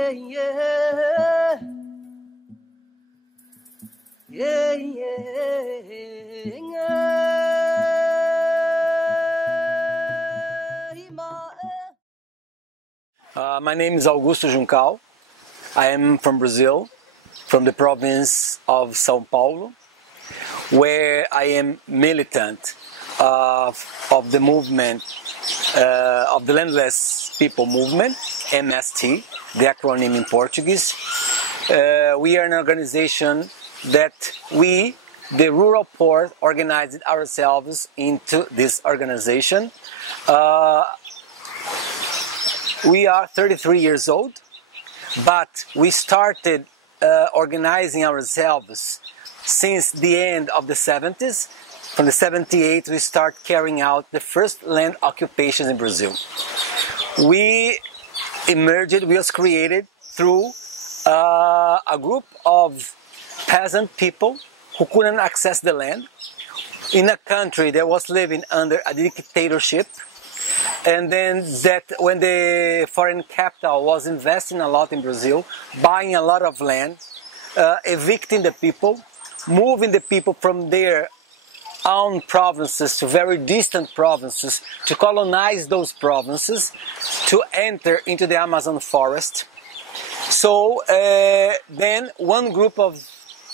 My name is Augusto Juncal. I am from Brazil, from the province of São Paulo, where I am militant of the movement, of the Landless people movement, MST, the acronym in Portuguese. We are an organization that we, the rural poor, organized ourselves into this organization. We are 33 years old, but we started organizing ourselves since the end of the 70s. From the 78, we start carrying out the first land occupations in Brazil. We was created through a group of peasant people who couldn't access the land in a country that was living under a dictatorship. And then that when the foreign capital was investing a lot in Brazil, buying a lot of land, evicting the people, moving the people from their own provinces to very distant provinces, to colonize those provinces, to enter into the Amazon forest. So then one group of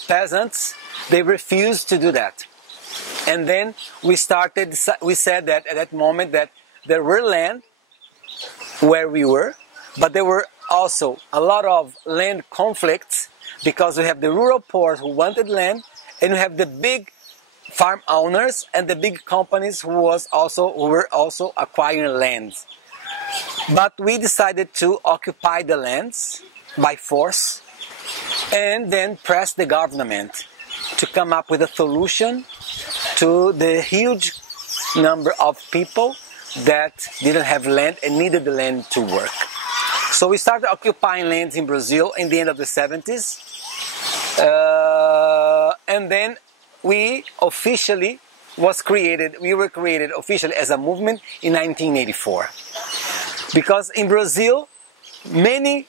peasants, they refused to do that. And then we said that at that moment that there were land where we were, but there were also a lot of land conflicts, because we have the rural poor who wanted land, and we have the big farm owners and the big companies who were also acquiring lands. But we decided to occupy the lands by force and then press the government to come up with a solution to the huge number of people that didn't have land and needed the land to work. So we started occupying lands in Brazil in the end of the 70s. And then we were created officially as a movement in 1984. Because in Brazil, many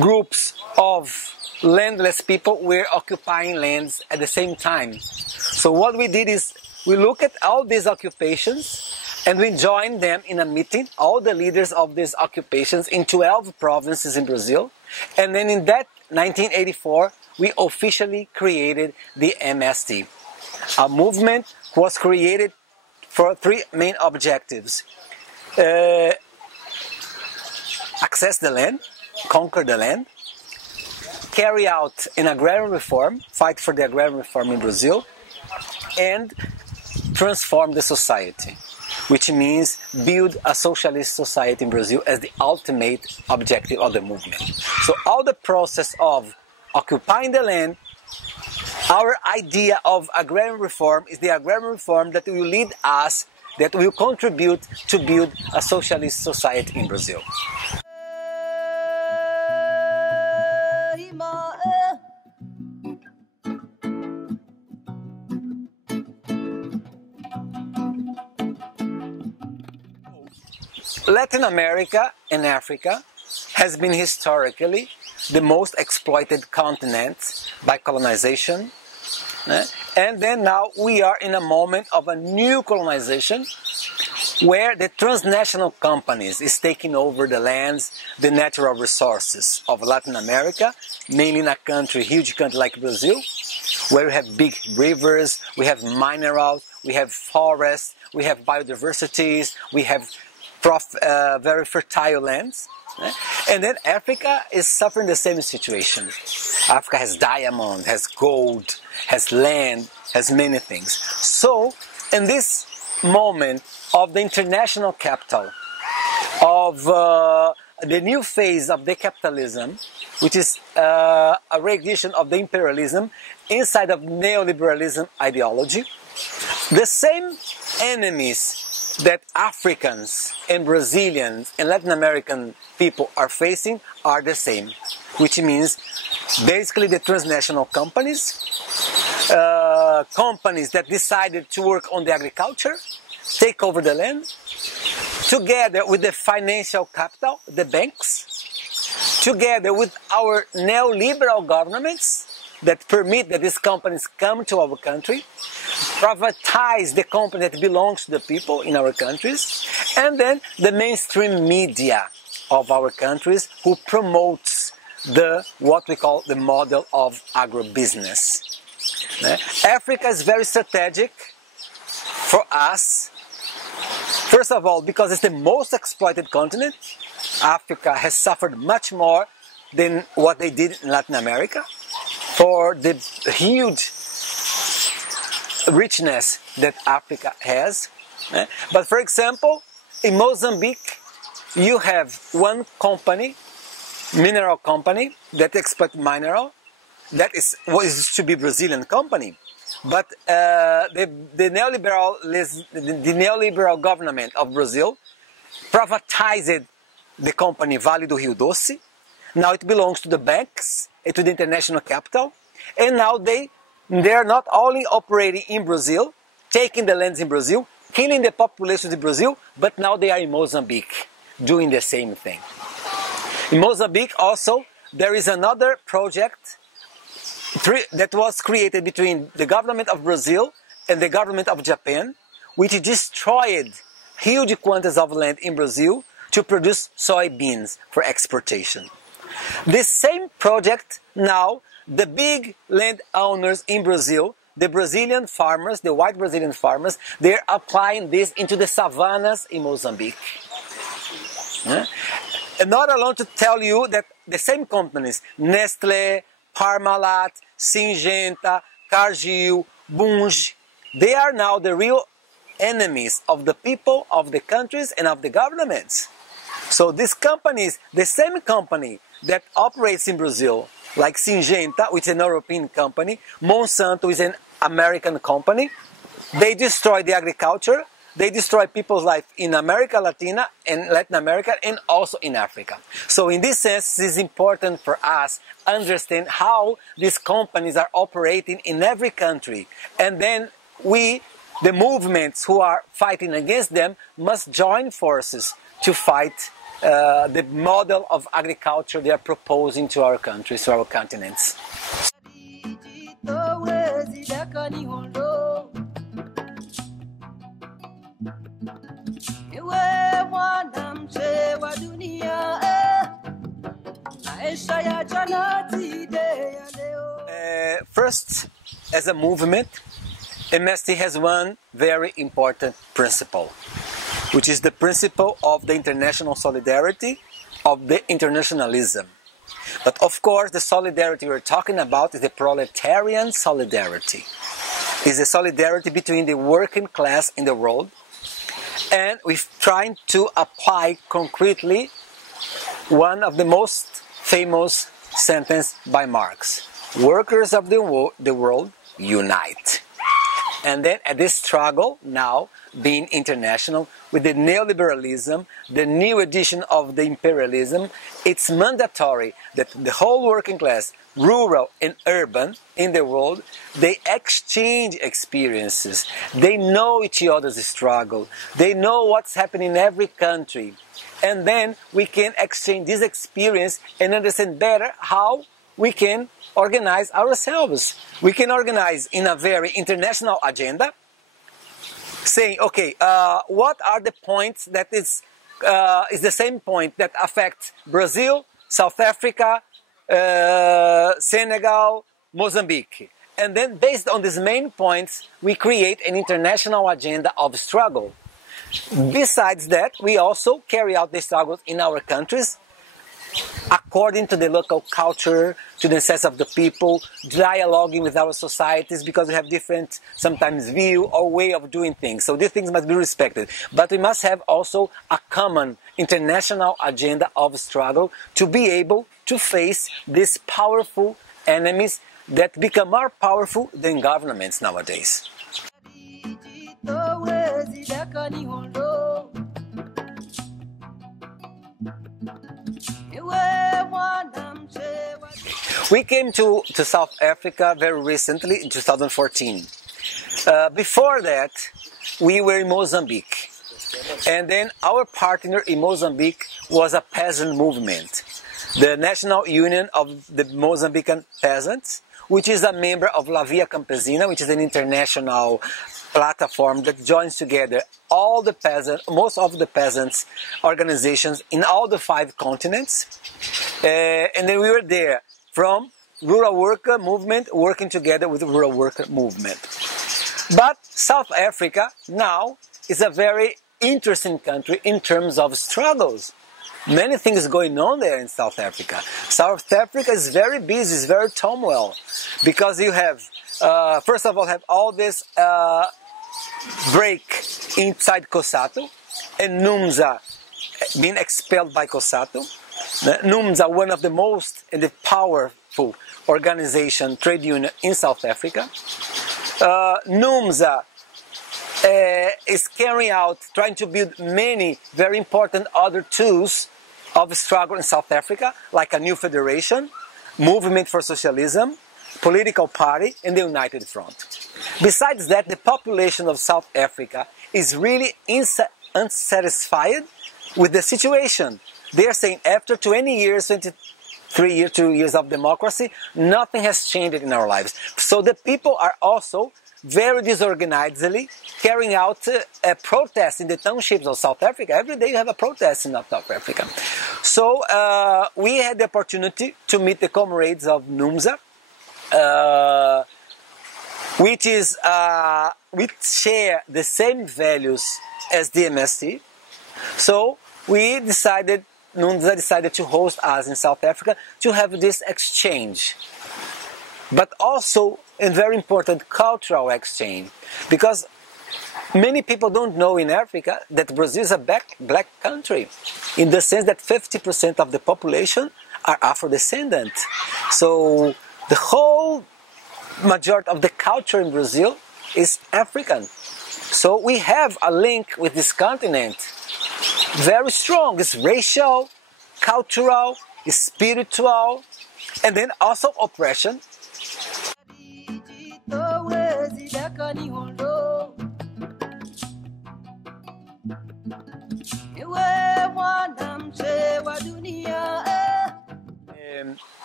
groups of landless people were occupying lands at the same time. So what we did is we looked at all these occupations and we joined them in a meeting, all the leaders of these occupations in 12 provinces in Brazil. And then in that 1984, we officially created the MST. A movement was created for three main objectives. Access the land, conquer the land, carry out an agrarian reform, fight for the agrarian reform in Brazil, and transform the society, which means build a socialist society in Brazil as the ultimate objective of the movement. So all the process of occupying the land, our idea of agrarian reform is the agrarian reform that will lead us, that will contribute to build a socialist society in Brazil. Latin America and Africa has been historically the most exploited continent by colonization. And then now we are in a moment of a new colonization where the transnational companies is taking over the lands, the natural resources of Latin America, mainly in a country, huge country like Brazil, where we have big rivers, we have minerals, we have forests, we have biodiversities, we have very fertile lands. And then Africa is suffering the same situation. Africa has diamond, has gold, has land, has many things. So, in this moment of the international capital, of the new phase of the capitalism, which is a reignition of the imperialism inside of neoliberalism ideology, the same enemies that Africans and Brazilians and Latin American people are facing are the same, which means basically the transnational companies, companies that decided to work on the agriculture, take over the land, together with the financial capital, the banks, together with our neoliberal governments that permit that these companies come to our country, privatize the company that belongs to the people in our countries, and then the mainstream media of our countries who promotes what we call the model of agribusiness. Africa is very strategic for us. First of all, because it's the most exploited continent. Africa has suffered much more than what they did in Latin America for the huge richness that Africa has. But for example, in Mozambique, you have one company, mineral company, that exploits mineral. That is what is to be Brazilian company. But the neoliberal government of Brazil privatized the company Vale do Rio Doce. Now it belongs to the banks and to the international capital. And now they are not only operating in Brazil, taking the lands in Brazil, killing the population in Brazil, but now they are in Mozambique doing the same thing. In Mozambique also, there is another project that was created between the government of Brazil and the government of Japan, which destroyed huge quantities of land in Brazil to produce soybeans for exportation. This same project now, the big landowners in Brazil, the Brazilian farmers, the white Brazilian farmers, they're applying this into the savannas in Mozambique. And not alone to tell you that the same companies, Nestlé, Parmalat, Syngenta, Cargill, Bunge, they are now the real enemies of the people, of the countries, and of the governments. So these companies, the same company that operates in Brazil, like Syngenta, which is an European company, Monsanto is an American company, they destroy the agriculture, they destroy people's life in America Latina and Latin America and also in Africa. So in this sense, it is important for us to understand how these companies are operating in every country. And then we, the movements who are fighting against them, must join forces to fight the model of agriculture they are proposing to our countries, to our continents. First, as a movement, MST has one very important principle, which is the principle of the international solidarity, of the internationalism. But of course, the solidarity we're talking about is the proletarian solidarity. It's the solidarity between the working class in the world. And we're trying to apply concretely one of the most famous sentences by Marx. Workers of the world, unite. And then at this struggle now, being international, with the neoliberalism, the new edition of the imperialism, it's mandatory that the whole working class, rural and urban in the world, they exchange experiences. They know each other's struggle. They know what's happening in every country. And then we can exchange this experience and understand better how we can organize ourselves. We can organize in a very international agenda, saying, okay, what are the points that is the same point that affects Brazil, South Africa, Senegal, Mozambique. And then based on these main points, we create an international agenda of struggle. Besides that, we also carry out the struggles in our countries, according to the local culture, to the sense of the people, dialoguing with our societies, because we have different, sometimes view or way of doing things. So these things must be respected. But we must have also a common international agenda of struggle to be able to face these powerful enemies that become more powerful than governments nowadays. We came to South Africa very recently in 2014. Before that, we were in Mozambique. And then our partner in Mozambique was a peasant movement. the National Union of the Mozambican Peasants, which is a member of La Via Campesina, which is an international platform that joins together all the peasants, most of the peasants organizations in all the 5 continents. And then we were there from rural worker movement working together with the rural worker movement. But South Africa now is a very interesting country in terms of struggles. Many things going on there in South Africa. South Africa is very busy, it's very turmoil, because you have, first of all, have all this break inside COSATU, and NUMSA being expelled by COSATU. NUMSA, one of the most and the powerful organization, trade union in South Africa. NUMSA is carrying out, trying to build many very important other tools of struggle in South Africa, like a new federation, movement for socialism, political party, and the United Front. Besides that, the population of South Africa is really unsatisfied with the situation. They are saying after 20 years, 23 years, 2 years of democracy, nothing has changed in our lives. So the people are also very disorganizedly carrying out a protest in the townships of South Africa. Every day you have a protest in South Africa. So we had the opportunity to meet the comrades of NUMSA, we share the same values as the MST. So NUMSA decided to host us in South Africa to have this exchange. But also a very important cultural exchange, because many people don't know in Africa that Brazil is a black country, in the sense that 50% of the population are Afro-descendant. So the whole majority of the culture in Brazil is African. So we have a link with this continent, very strong. It's racial, cultural, it's spiritual, and then also oppression.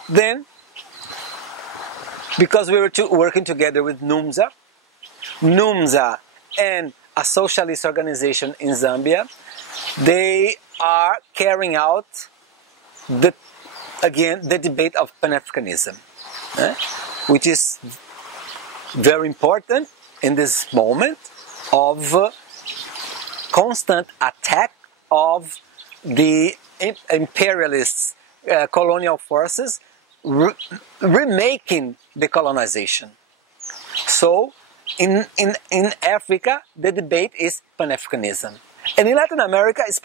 Then, because we were working together with NUMSA and a socialist organization in Zambia, they are carrying out the debate of Pan-Africanism, which is very important in this moment of constant attack of the imperialist colonial forces remaking the colonization. So in Africa, the debate is Pan-Africanism. And in Latin America, it's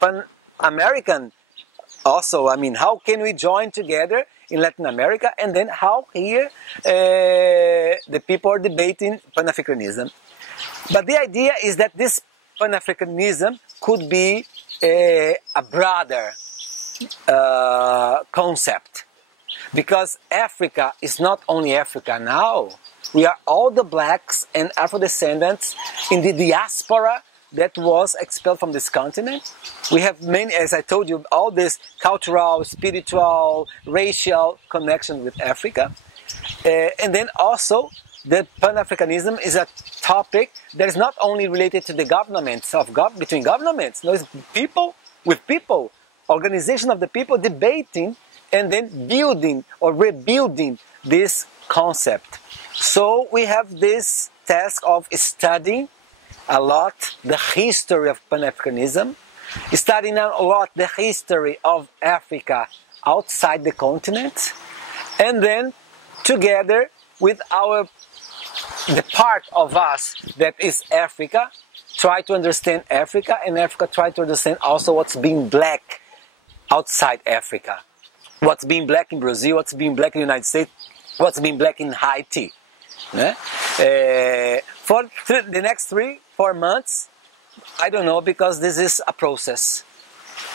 Pan-American also. I mean, how can we join together in Latin America? And then how here the people are debating Pan-Africanism. But the idea is that this Pan-Africanism could be a broader concept, because Africa is not only Africa now. We are all the blacks and Afro-descendants in the diaspora that was expelled from this continent. We have many, as I told you, all this cultural, spiritual, racial connection with Africa. And then also, the Pan-Africanism is a topic that is not only related to the governments, between governments, no, it's people with people, organization of the people debating and then building or rebuilding this concept. So we have this task of studying a lot the history of Pan-Africanism, studying a lot the history of Africa outside the continent, and then together with the part of us that is Africa, try to understand Africa, and Africa try to understand also what's being black outside Africa. What's being black in Brazil, what's being black in the United States, what's being black in Haiti. For the next 3-4 months, I don't know, because this is a process.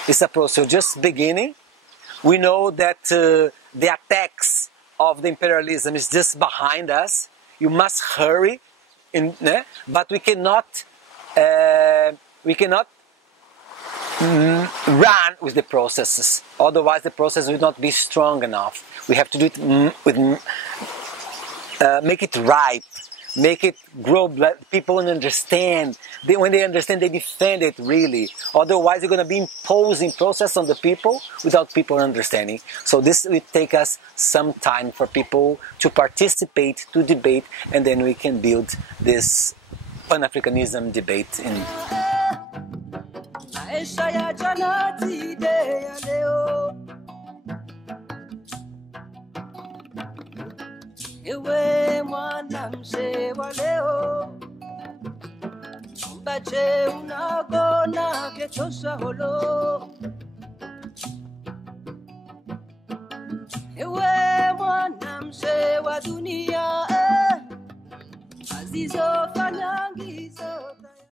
It's a process, just beginning. We know that the attacks of the imperialism is just behind us. You must hurry, but we cannot run with the processes. Otherwise, the process will not be strong enough. We have to do it make it ripe, make it grow. People understand. When they understand, they defend it really. Otherwise, you're going to be imposing process on the people without people understanding. So this will take us some time for people to participate, to debate, and then we can build this Pan-Africanism debate in. Ewe mwana mse wa leo Mbache unagona ketosha holo Ewe mwana mse wa dunia Azizo fanyangizo